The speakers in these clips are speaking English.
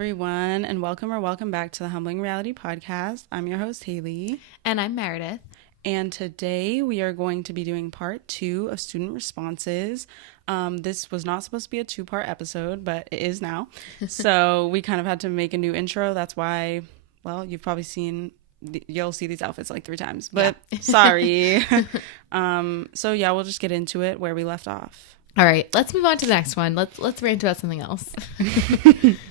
everyone, and welcome back to the Humbling Reality Podcast. I'm your host, Haley. And I'm Meredith. And today we are going to be doing part 2 of student responses. This was not supposed to be a 2-part episode, but it is now. So we kind of had to make a new intro. That's why, well, you've probably seen, you'll see these outfits like 3 times, but yeah. Sorry. So yeah, we'll just get into it where we left off. All right, let's move on to the next one. Let's rant about something else.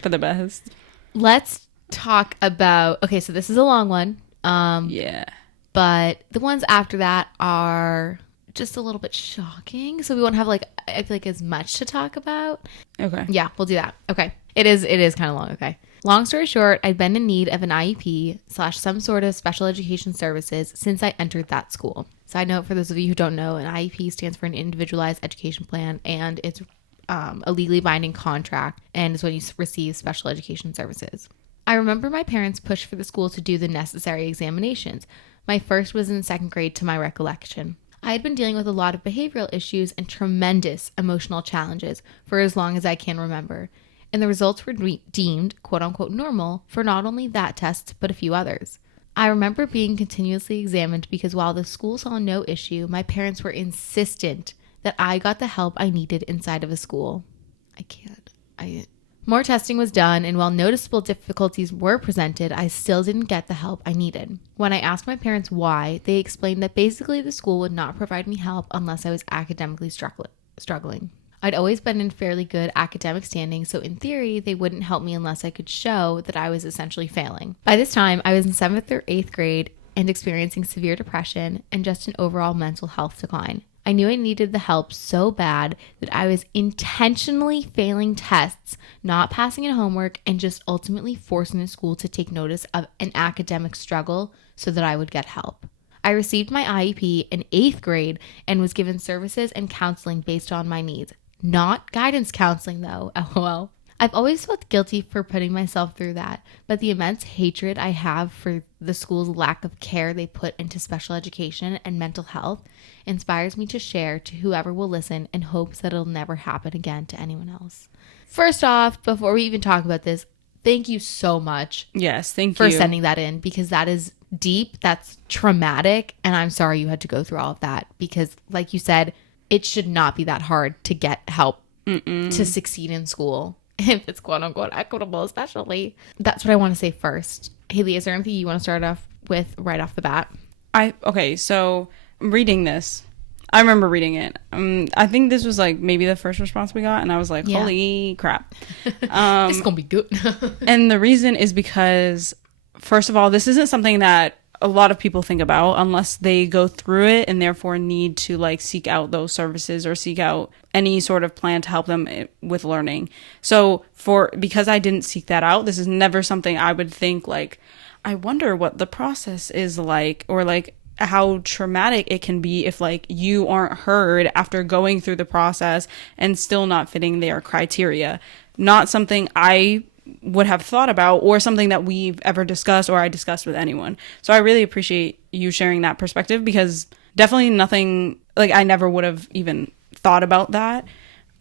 For the best. Let's talk about, okay, so this is a long one. Yeah. But the ones after that are just a little bit shocking. So we won't have I feel like as much to talk about. Okay. Yeah, we'll do that. Okay. It is kind of long. Okay. Long story short, I'd been in need of an IEP / some sort of special education services since I entered that school. Side note, for those of you who don't know, an IEP stands for an individualized education plan, and it's a legally binding contract, and it's when you receive special education services. I remember my parents pushed for the school to do the necessary examinations. My first was in 2nd grade to my recollection. I had been dealing with a lot of behavioral issues and tremendous emotional challenges for as long as I can remember, and the results were deemed quote-unquote normal for not only that test, but a few others. I remember being continuously examined because while the school saw no issue, my parents were insistent that I got the help I needed inside of a school. More testing was done, and while noticeable difficulties were presented, I still didn't get the help I needed. When I asked my parents why, they explained that basically the school would not provide me help unless I was academically struggling. I'd always been in fairly good academic standing, so in theory, they wouldn't help me unless I could show that I was essentially failing. By this time, I was in 7th or 8th grade and experiencing severe depression and just an overall mental health decline. I knew I needed the help so bad that I was intentionally failing tests, not passing in homework, and just ultimately forcing the school to take notice of an academic struggle so that I would get help. I received my IEP in 8th grade and was given services and counseling based on my needs. Not guidance counseling though, LOL. I've always felt guilty for putting myself through that, but the immense hatred I have for the school's lack of care they put into special education and mental health inspires me to share to whoever will listen in hopes that it'll never happen again to anyone else. First off, before we even talk about this, thank you so much. Yes, thank you. For you. sending that in, because that is deep, that's traumatic, and I'm sorry you had to go through all of that because, like you said, it should not be that hard to get help to succeed in school. If it's quote unquote equitable, especially. That's what I want to say first. Haley, is there anything you want to start off with right off the bat? Okay, so reading this, I remember reading it. I think this was like maybe the first response we got, and I was like, holy crap. This is going to be good. And the reason is because, first of all, this isn't something that a lot of people think about unless they go through it and therefore need to like seek out those services or seek out any sort of plan to help them with learning. So because I didn't seek that out, this is never something I would think like, I wonder what the process is like, or like how traumatic it can be if like you aren't heard after going through the process and still not fitting their criteria. Not something I would have thought about or something that we've ever discussed or I discussed with anyone. So I really appreciate you sharing that perspective, because definitely nothing, like I never would have even thought about that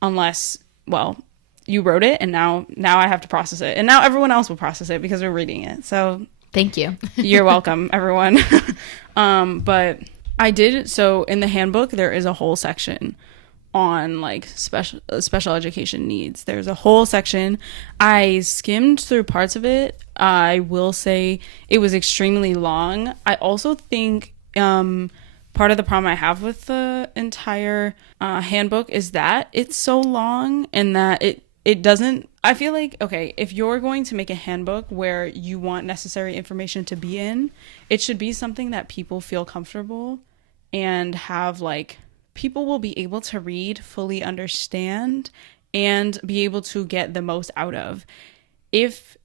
unless, well, you wrote it, and now I have to process it, and now everyone else will process it because we're reading it. So thank you. You're welcome, everyone. But I did, so in the handbook there is a whole section on like special education needs. There's a whole section. I skimmed through parts of it. I will say it was extremely long. I also think part of the problem I have with the entire handbook is that it's so long, and that it doesn't, I feel like, okay, if you're going to make a handbook where you want necessary information to be in, it should be something that people feel comfortable and have like, people will be able to read, fully understand, and be able to get the most out of. If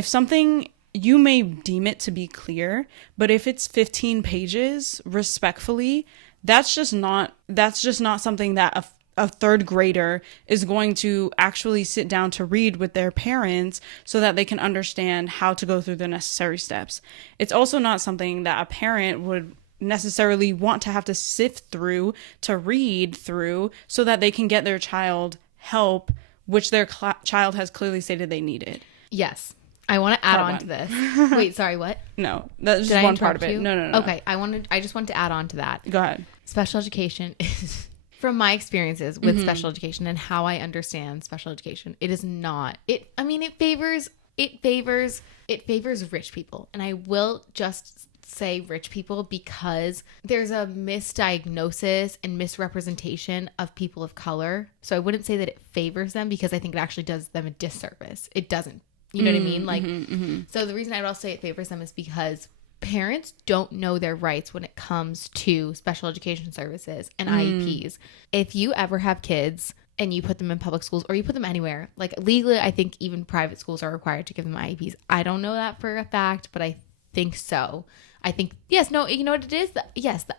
something, you may deem it to be clear, but if it's 15 pages, respectfully, that's just not something that a 3rd grader is going to actually sit down to read with their parents so that they can understand how to go through the necessary steps. It's also not something that a parent would necessarily want to have to sift through to read through so that they can get their child help, which their child has clearly stated they needed. Yes. I want to add Part on one. to this. Wait, sorry, what? No, that's Did just I one part of interrupt it. you? No. Okay, I just wanted to add on to that. Go ahead. Special education is, from my experiences with special education and how I understand special education, it is not, it favors rich people. And I will just say rich people because there's a misdiagnosis and misrepresentation of people of color. So I wouldn't say that it favors them because I think it actually does them a disservice. It doesn't. You know what I mean? Like, so the reason I would also say it favors them is because parents don't know their rights when it comes to special education services and IEPs. If you ever have kids and you put them in public schools or you put them anywhere, like legally, I think even private schools are required to give them IEPs. I don't know that for a fact, but I think so. I think, yes, no, you know what it is? The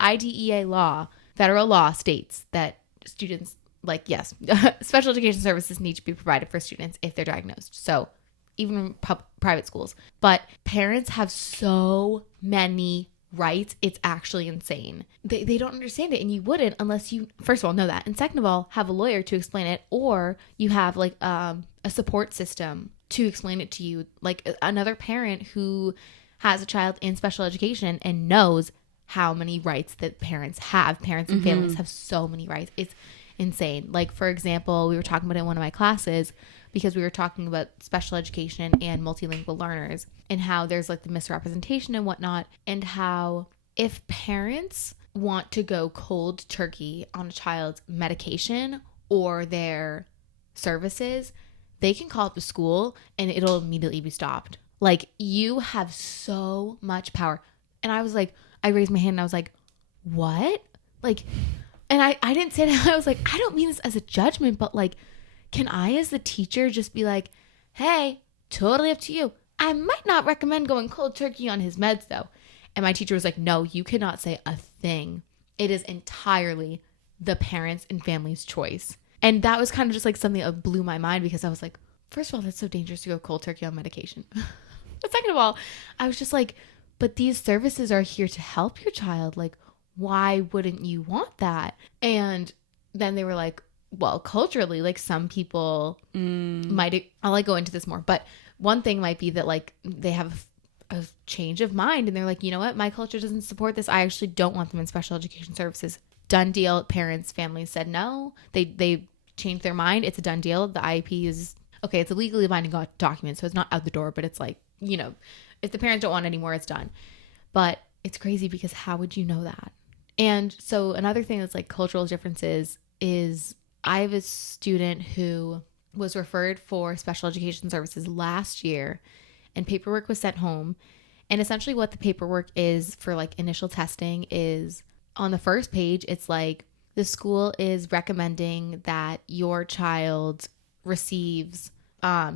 IDEA law, federal law states that students, like, yes, special education services need to be provided for students if they're diagnosed. So even private schools. But parents have so many rights. It's actually insane. They don't understand it, and you wouldn't unless you, first of all, know that. And second of all, have a lawyer to explain it, or you have like a support system to explain it to you. Like another parent who has a child in special education and knows how many rights that parents have. Parents and families have so many rights. It's insane. Like, for example, we were talking about it in one of my classes because we were talking about special education and multilingual learners and how there's like the misrepresentation and whatnot, and how if parents want to go cold turkey on a child's medication or their services, they can call up the school and it'll immediately be stopped. Like, you have so much power. And I was like, I raised my hand and I was like, what? Like, and I didn't say that. I was like, I don't mean this as a judgment, but like, can I as the teacher just be like, hey, totally up to you. I might not recommend going cold turkey on his meds though. And my teacher was like, no, you cannot say a thing. It is entirely the parents' and family's choice. And that was kind of just like something that blew my mind because I was like, first of all, that's so dangerous to go cold turkey on medication. But second of all, I was just like, but these services are here to help your child. Like, why wouldn't you want that? And then they were like, well, culturally, like some people might, I'll like go into this more, but one thing might be that like they have a change of mind and they're like, you know what? My culture doesn't support this. I actually don't want them in special education services. Done deal. Parents, families said no. They changed their mind. It's a done deal. The IEP is, okay, it's a legally binding document, so it's not out the door, but it's like, you know, if the parents don't want it anymore, it's done. But it's crazy because how would you know that? And so another thing that's like cultural differences is I have a student who was referred for special education services last year and paperwork was sent home. And essentially what the paperwork is for like initial testing is on the first page, it's like the school is recommending that your child receives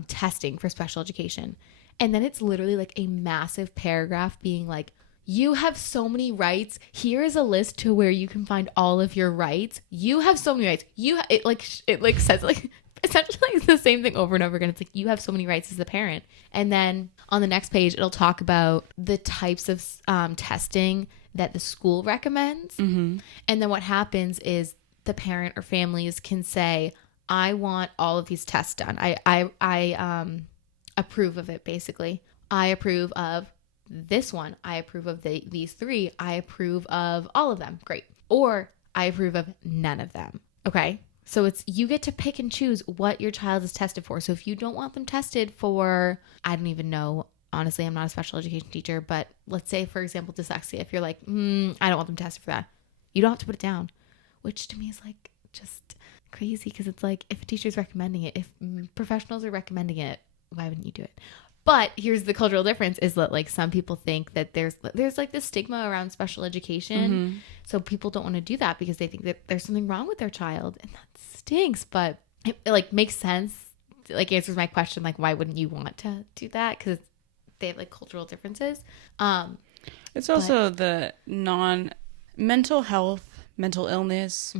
testing for special education. And then it's literally like a massive paragraph being like, you have so many rights. Here is a list to where you can find all of your rights. You have so many rights. It says like essentially like the same thing over and over again. It's like you have so many rights as a parent. And then on the next page, it'll talk about the types of testing that the school recommends. And then what happens is the parent or families can say, I want all of these tests done. I approve of it, basically. I approve of this one. I approve of these three. I approve of all of them. Great. Or I approve of none of them. Okay. So it's, you get to pick and choose what your child is tested for. So if you don't want them tested for, I don't even know, honestly, I'm not a special education teacher, but let's say, for example, dyslexia. If you're like, I don't want them tested for that, you don't have to put it down, which to me is like just crazy because it's like if a teacher's recommending it, if professionals are recommending it, why wouldn't you do it? But here's the cultural difference is that like some people think that there's like this stigma around special education. So people don't want to do that because they think that there's something wrong with their child, and that stinks. But it like makes sense. Like answers my question, like why wouldn't you want to do that? Because they have like cultural differences. It's also the non-mental health, mental illness,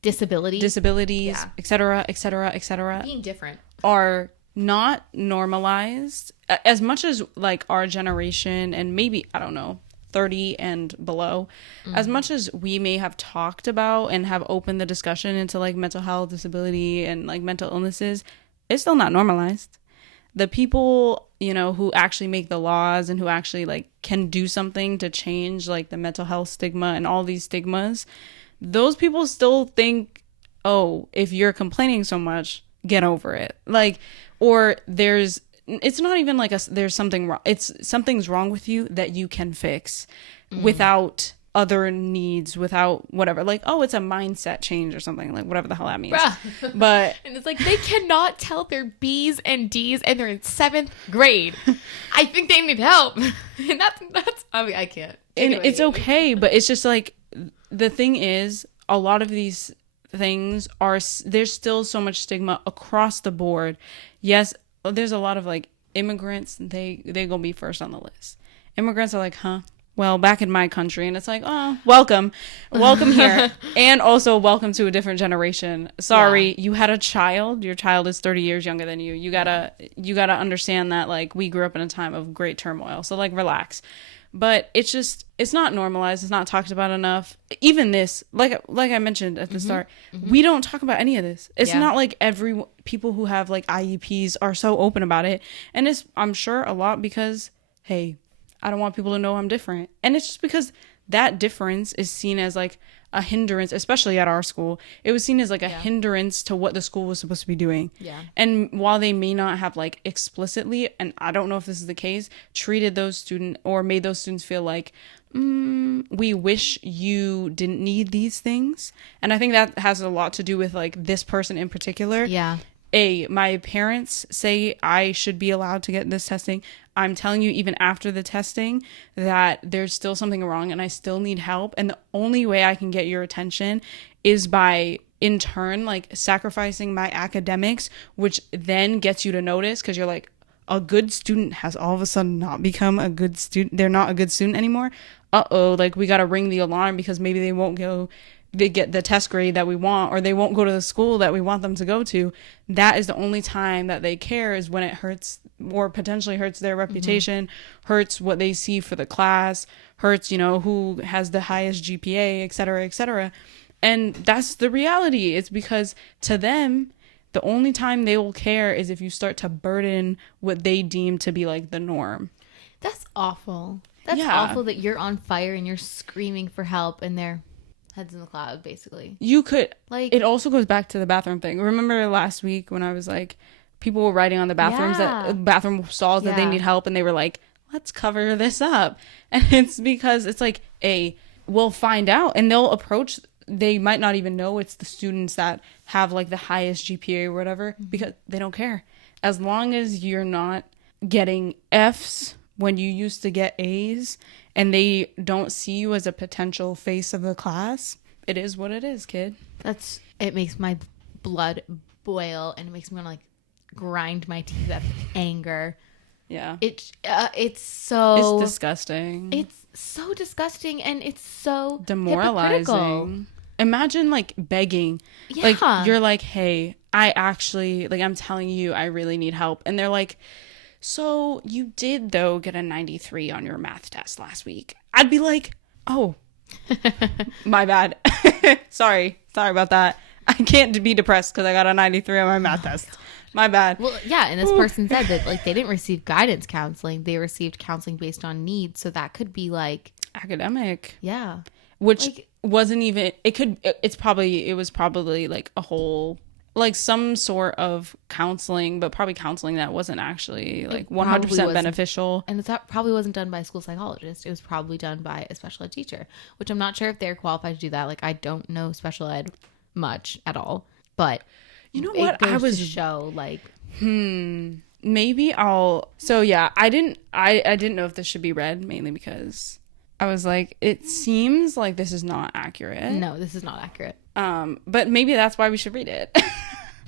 disabilities, yeah, et cetera, being different are not normalized as much as like our generation and maybe, I don't know, 30 and below, as much as we may have talked about and have opened the discussion into like mental health, disability, and like mental illnesses, it's still not normalized. the people, you know, who actually make the laws and who actually like can do something to change like the mental health stigma and all these stigmas, those people still think, oh, if you're complaining so much, get over it. Like, or it's not even like there's something wrong. It's something's wrong with you that you can fix without other needs, without whatever. Like, oh, it's a mindset change or something, like whatever the hell that means. Bruh. But and it's like they cannot tell their B's and D's and they're in 7th grade. I think they need help. And that's I mean, I can't. And Anyway. it's okay, but it's just like, the thing is, a lot of these things there's still so much stigma across the board. Yes, there's a lot of like immigrants, they gonna be first on the list. Immigrants are like, huh? Well, back in my country, and it's like, oh, welcome here. And also welcome to a different generation. Sorry, you had a child. Your child is 30 years younger than you. You gotta understand that like we grew up in a time of great turmoil. So like relax. But it's not normalized. It's not talked about enough. Even this, like I mentioned at the start, we don't talk about any of this. It's not like people who have like IEPs are so open about it. And it's, I'm sure, a lot because, hey, I don't want people to know I'm different. And it's just because that difference is seen as like a hindrance, especially at our school. It was seen as like a hindrance to what the school was supposed to be doing. Yeah. And while they may not have like explicitly, and I don't know if this is the case, treated those students or made those students feel like, we wish you didn't need these things. And I think that has a lot to do with like this person in particular. Yeah. My parents say I should be allowed to get this testing. I'm telling you, even after the testing, that there's still something wrong and I still need help. And the only way I can get your attention is by, in turn, like sacrificing my academics, which then gets you to notice, because you're like, a good student has all of a sudden not become a good student. They're not a good student anymore. Like we got to ring the alarm because maybe they get the test grade that we want, or they won't go to the school that we want them to go to. That is the only time that they care, is when it hurts or potentially hurts their reputation, hurts what they see for the class, hurts, you know, who has the highest GPA, et cetera, et cetera. And that's the reality. It's because to them, the only time they will care is if you start to burden what they deem to be like the norm. That's awful. That's awful that you're on fire and you're screaming for help and they're heads in the cloud, basically. You could, like, it also goes back to the bathroom thing. Remember last week when I was like, people were writing on the bathrooms bathroom stalls that they need help, and they were like, let's cover this up. And it's because it's like, we'll find out, and they'll approach, they might not even know it's the students that have like the highest GPA or whatever, because they don't care. As long as you're not getting Fs when you used to get A's, and they don't see you as a potential face of the class, it is what it is, kid. It makes my blood boil, and it makes me want to like grind my teeth out of anger. Yeah. It's disgusting. It's so disgusting, and it's so demoralizing. Hypocritical. Imagine like begging. Yeah. Like you're like, hey, I actually, like, I'm telling you I really need help. And they're like, so you did though get a 93 on your math test last week. I'd be like, oh, my bad. Sorry about that. I can't be depressed because I got a 93 on my math test. My bad. Well, yeah, and this person said that like they didn't receive guidance counseling. They received counseling based on needs. So that could be like academic. Yeah. Which like, wasn't even, it was probably like a whole, like some sort of counseling, but probably counseling that wasn't actually like 100% beneficial. And that probably wasn't done by a school psychologist. It was probably done by a special ed teacher, which I'm not sure if they're qualified to do that. Like, I don't know special ed much at all, but you know what? I was to show like, maybe so yeah, I didn't know if this should be read, mainly because I was like, it seems like this is not accurate. No, this is not accurate. But maybe that's why we should read it.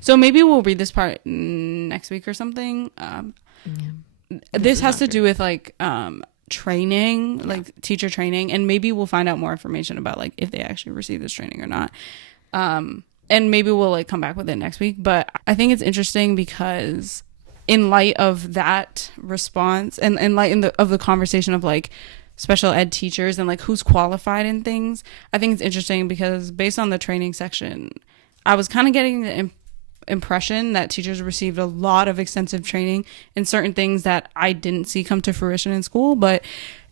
So maybe we'll read this part next week or something. This has to do with like training, like teacher training, and maybe we'll find out more information about like if they actually receive this training or not. And maybe we'll like come back with it next week. But I think it's interesting because in light of that response and in light of the conversation of like special ed teachers and like who's qualified in things, I think it's interesting because based on the training section, I was kind of getting the impression that teachers received a lot of extensive training in certain things that I didn't see come to fruition in school. But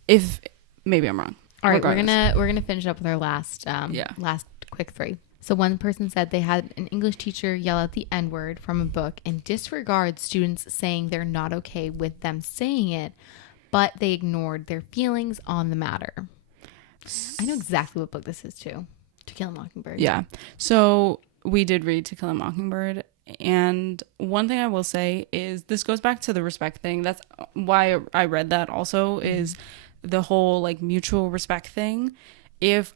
if maybe I'm wrong. All right, Regardless. we're gonna finish up with our last last quick three. So one person said they had an English teacher yell out the N-word from a book and disregard students saying they're not okay with them saying it, but they ignored their feelings on the matter. I know exactly what book this is too. To Kill a Mockingbird. Yeah. So we did read To Kill a Mockingbird. And one thing I will say is this goes back to the respect thing. That's why I read that also, is the whole like mutual respect thing. If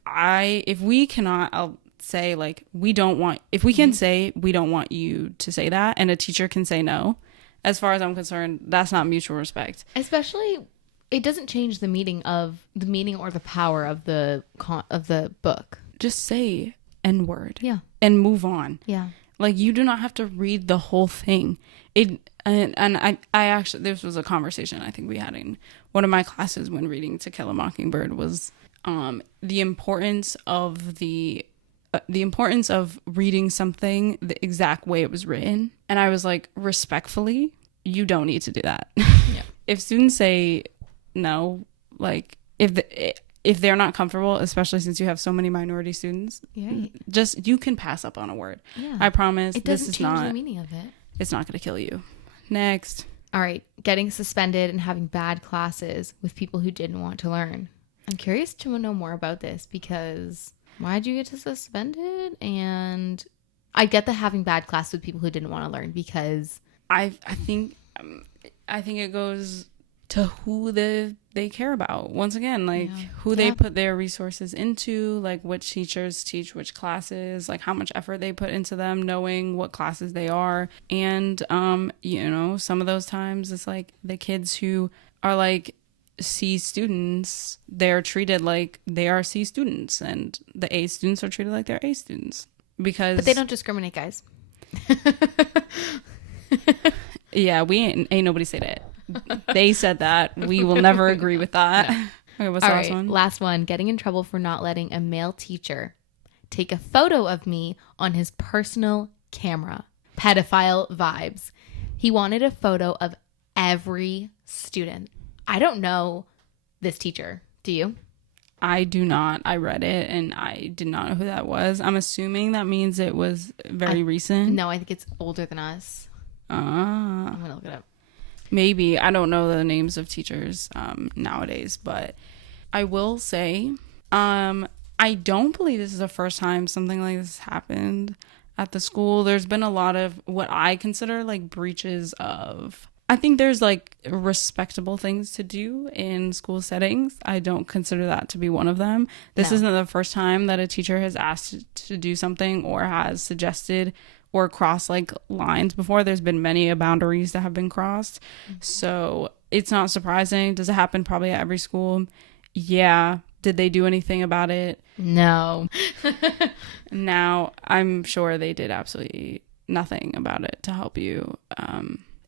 we cannot, I'll say like, if we can say we don't want you to say that, and a teacher can say no, as far as I'm concerned, that's not mutual respect. Especially, it doesn't change the meaning or the power of the book. Just say N-word. Yeah. And move on. Yeah. Like, you do not have to read the whole thing. I actually, this was a conversation I think we had in one of my classes when reading To Kill a Mockingbird, was the importance of the importance of reading something the exact way it was written. And I was like, respectfully, you don't need to do that. Yeah. If students say no, like if they're not comfortable, especially since you have so many minority students, just, you can pass up on a word. Yeah. I promise. It doesn't change the meaning of it. It's not going to kill you. Next. All right. Getting suspended and having bad classes with people who didn't want to learn. I'm curious to know more about this, because why'd you get suspended? And I get the having bad classes with people who didn't want to learn, because I think it goes to who they care about. Once again, like who they put their resources into, like which teachers teach which classes, like how much effort they put into them, knowing what classes they are. And some of those times it's like the kids who are like C students, they're treated like they are C students, and the A students are treated like they're A students, because but they don't discriminate, guys. Yeah, we ain't nobody say that. They said that. We will never agree with that. No. Okay, what's the last one? Last one. Getting in trouble for not letting a male teacher take a photo of me on his personal camera. Pedophile vibes. He wanted a photo of every student. I don't know this teacher. Do you? I do not. I read it and I did not know who that was. I'm assuming that means it was very recent. No, I think it's older than us. I'm going to look it up. Maybe. I don't know the names of teachers nowadays, but I will say I don't believe this is the first time something like this happened at the school. There's been a lot of what I consider like breaches of... I think there's like respectable things to do in school settings. I don't consider that to be one of them. This isn't the first time that a teacher has asked to do something or has suggested or crossed like lines before. There's been many boundaries that have been crossed. Mm-hmm. So it's not surprising. Does it happen probably at every school? Yeah. Did they do anything about it? No. Now, I'm sure they did absolutely nothing about it to help you.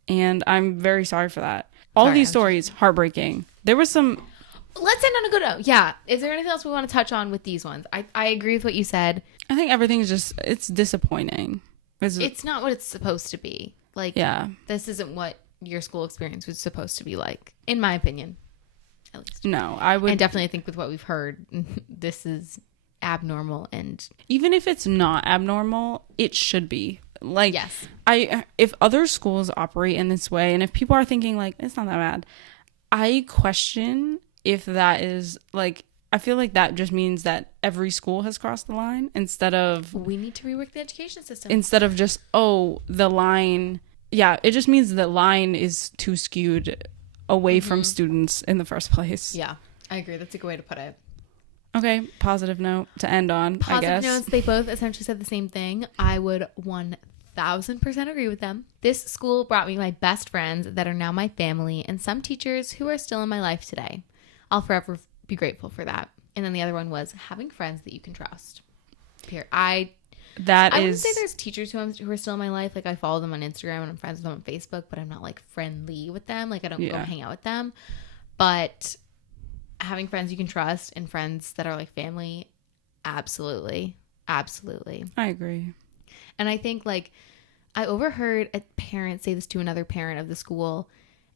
And I'm very sorry for that. All these stories, heartbreaking. There was some... Let's end on a good note. Yeah. Is there anything else we want to touch on with these ones? I agree with what you said. I think everything's just... It's disappointing. It's not what it's supposed to be. Like, yeah. This isn't what your school experience was supposed to be like, in my opinion. At least. No, I would... I definitely think with what we've heard, this is abnormal. And even if it's not abnormal, it should be. Like, yes. If other schools operate in this way, and if people are thinking like it's not that bad, I question if that is like, I feel like that just means that every school has crossed the line instead of... We need to rework the education system. Instead of just, the line... Yeah, it just means the line is too skewed away from students in the first place. Yeah, I agree. That's a good way to put it. Okay, positive note to end on, I guess. Positive notes, they both essentially said the same thing. I would 1000% agree with them. This school brought me my best friends that are now my family, and some teachers who are still in my life today. I'll forever be grateful for that. And then the other one was having friends that you can trust. I wouldn't say there's teachers who are still in my life. Like, I follow them on Instagram and I'm friends with them on Facebook, but I'm not like friendly with them. Like, I don't go hang out with them. But having friends you can trust and friends that are like family, absolutely. I agree. And I think like I overheard a parent say this to another parent of the school,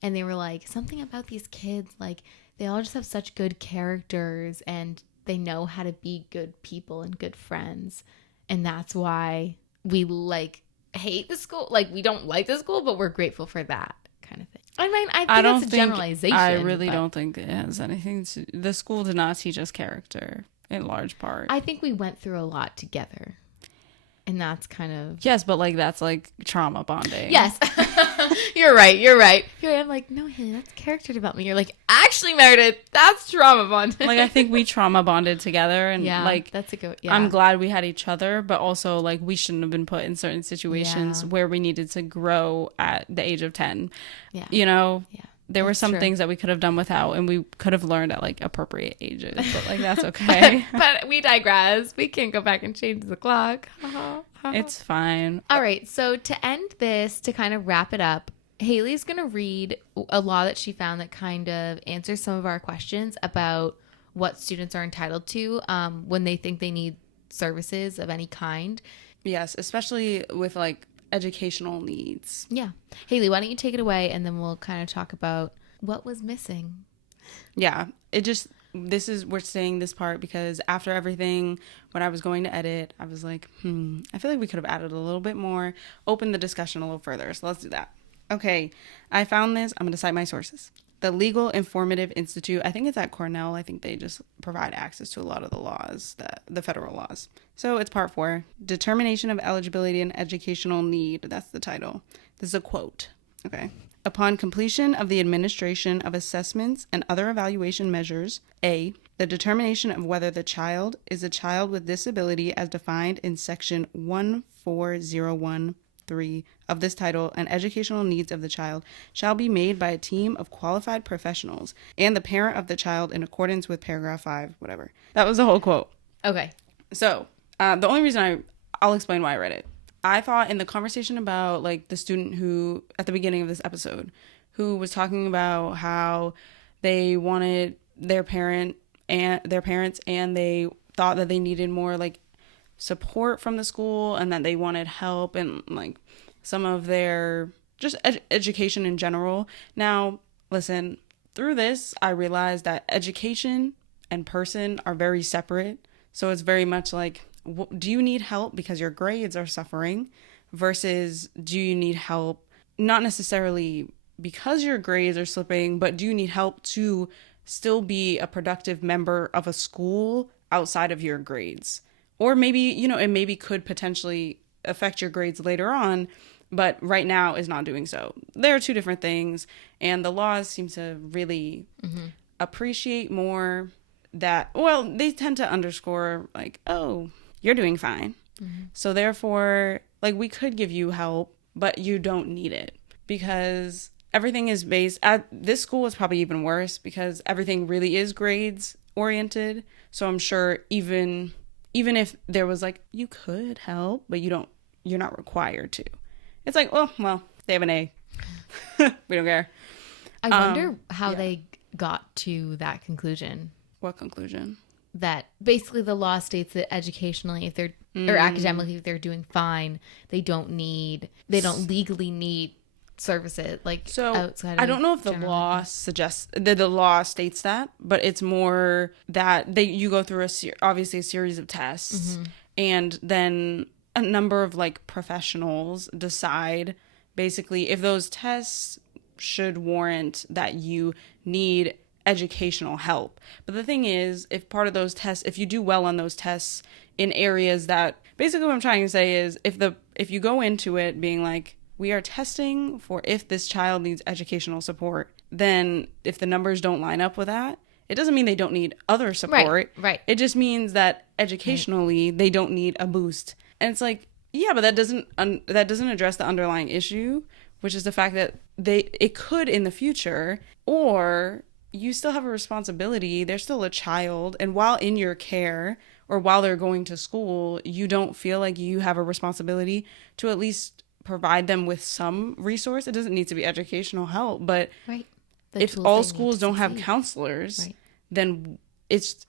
and they were like, something about these kids, like they all just have such good characters and they know how to be good people and good friends. And that's why we like hate the school. Like we don't like the school, but we're grateful for that kind of thing. I mean, I think that's a generalization. I really don't think it has anything to... The school did not teach us character in large part. I think we went through a lot together. And that's kind of... Yes, but like that's like trauma bonding. Yes. You're right. I'm like, no, Haley, that's character development. You're like, actually, Meredith, that's trauma bonding. Like I think we trauma bonded together, and yeah, like that's a good... Yeah. I'm glad we had each other, but also like we shouldn't have been put in certain situations where we needed to grow at the age of 10. Yeah. You know? Yeah. There were some things that we could have done without, and we could have learned at like appropriate ages, but like that's okay. But we digress. We can't go back and change the clock. It's fine. All right. So to end this, to kind of wrap it up, Haley's going to read a law that she found that kind of answers some of our questions about what students are entitled to when they think they need services of any kind. Yes, especially with like educational needs. Yeah. Haley, why don't you take it away, and then we'll kind of talk about what was missing. Yeah. We're saying this part because after everything, when I was going to edit, I was like, I feel like we could have added a little bit more, opened the discussion a little further. So let's do that. Okay. I found this. I'm going to cite my sources. The Legal Informative Institute, I think it's at Cornell. I think they just provide access to a lot of the laws, the federal laws. So it's part 4, Determination of Eligibility and Educational Need. That's the title. This is a quote. Okay. Upon completion of the administration of assessments and other evaluation measures, A, the determination of whether the child is a child with disability as defined in section 14013 of this title and educational needs of the child shall be made by a team of qualified professionals and the parent of the child in accordance with paragraph 5, whatever. That was the whole quote. Okay. So the only reason I'll explain why I read it. I thought in the conversation about like the student who at the beginning of this episode who was talking about how they wanted their parents and they thought that they needed more like support from the school and that they wanted help and like some of their just education in general. Now, listen, through this, I realized that education and person are very separate. So it's very much like, do you need help because your grades are suffering versus do you need help not necessarily because your grades are slipping, but do you need help to still be a productive member of a school outside of your grades? Or maybe, it maybe could potentially affect your grades later on, but right now is not doing so. There are two different things, and the laws seem to really appreciate more that, well, they tend to underscore like, oh, you're doing fine. So therefore, like we could give you help, but you don't need it because everything is based at this school is probably even worse because everything really is grades oriented. So I'm sure even if there was like, you could help, but you're not required to. It's like, oh, well, they have an A. We don't care. I wonder how they got to that conclusion. What conclusion? That basically the law states that educationally, if they're, or academically, if they're doing fine, they don't legally need services like so outside of I don't know if the law suggests that the law states that, but it's more that you go through obviously a series of tests and then a number of like professionals decide basically if those tests should warrant that you need educational help. But the thing is, if part of those tests, if you do well on those tests in areas that basically what I'm trying to say is if you go into it being like, we are testing for if this child needs educational support, then if the numbers don't line up with that, it doesn't mean they don't need other support. Right. It just means that educationally they don't need a boost. And it's like, yeah, but that doesn't address the underlying issue, which is the fact that it could in the future, or you still have a responsibility. They're still a child, and while in your care or while they're going to school, you don't feel like you have a responsibility to at least provide them with some resource. It doesn't need to be educational help, but if all schools don't have counselors, then it's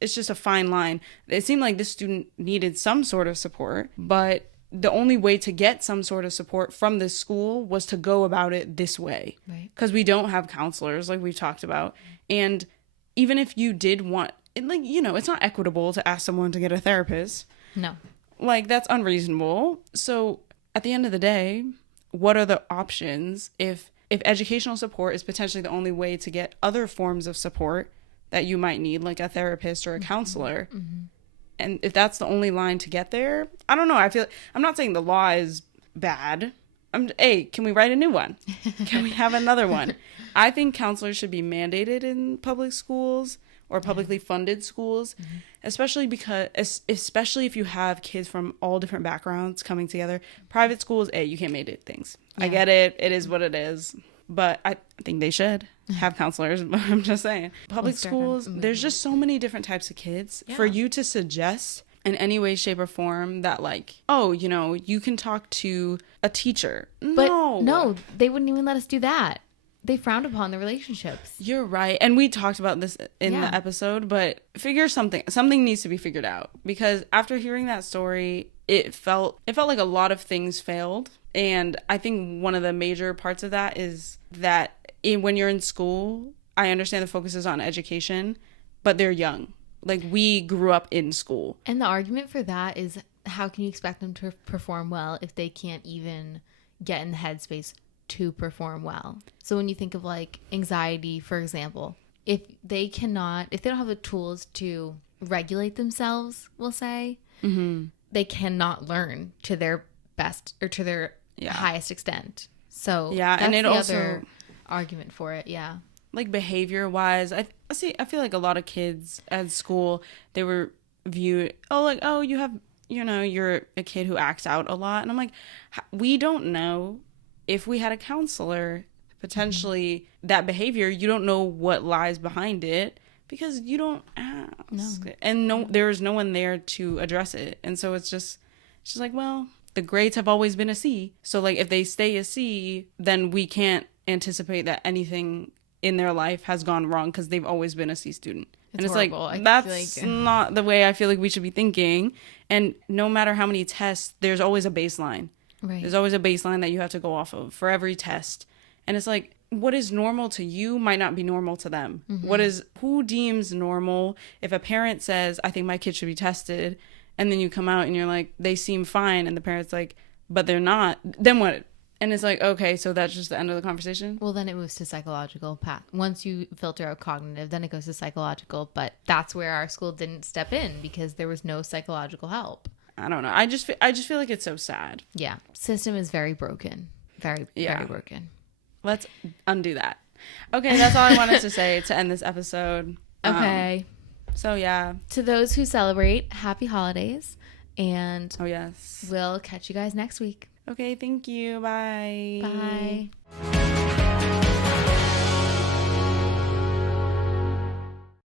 just a fine line. It seemed like this student needed some sort of support, but the only way to get some sort of support from this school was to go about it this way. Right. Because we don't have counselors like we talked about. And even if you did want, like, you know, it's not equitable to ask someone to get a therapist. No. Like, that's unreasonable. So at the end of the day, what are the options if educational support is potentially the only way to get other forms of support that you might need, like a therapist or a counselor? Mm-hmm. And if that's the only line to get there, I don't know. I'm not saying the law is bad. Hey, can we write a new one? Can we have another one? I think counselors should be mandated in public schools or publicly funded schools, especially if you have kids from all different backgrounds coming together. Private schools, you can't mandate things. Yeah. I get it. It is what it is. But I think they should have counselors. But I'm just saying. Public schools, there's just so many different types of kids. Yeah. For you to suggest in any way, shape, or form that, like, oh, you know, you can talk to a teacher. But no, they wouldn't even let us do that. They frowned upon the relationships. You're right. And we talked about this in the episode, but something needs to be figured out. Because after hearing that story, it felt like a lot of things failed. And I think one of the major parts of that is that when you're in school, I understand the focus is on education, but they're young. Like, we grew up in school. And the argument for that is, how can you expect them to perform well if they can't even get in the headspace to perform well? So when you think of, like, anxiety, for example, if they don't have the tools to regulate themselves, we'll say, they cannot learn to their best or to their highest extent. So that's and other argument for it. Yeah. Like, behavior wise, I feel like a lot of kids at school, they were viewed, you're a kid who acts out a lot. And I'm like, we don't know. If we had a counselor, potentially that behavior, you don't know what lies behind it because you don't ask. No. And there's no one there to address it. And so it's just like, well, the grades have always been a C. So, like, if they stay a C, then we can't anticipate that anything in their life has gone wrong because they've always been a C student. And it's horrible. Like, that's not the way I feel like we should be thinking. And no matter how many tests, there's always a baseline. Right. There's always a baseline that you have to go off of for every test. And it's like, what is normal to you might not be normal to them. Mm-hmm. Who deems normal? If a parent says, I think my kid should be tested, and then you come out and you're like, they seem fine, and the parent's like, but they're not, then what? And it's like, okay, so that's just the end of the conversation? Well, then it moves to psychological path. Once you filter out cognitive, then it goes to psychological. But that's where our school didn't step in because there was no psychological help. I don't know. I just feel like it's so sad. Yeah. System is very broken. Very broken. Let's undo that. Okay, that's all I wanted to say to end this episode. Okay. So, yeah. To those who celebrate, happy holidays. And oh, yes. We'll catch you guys next week. Okay, thank you. Bye. Bye.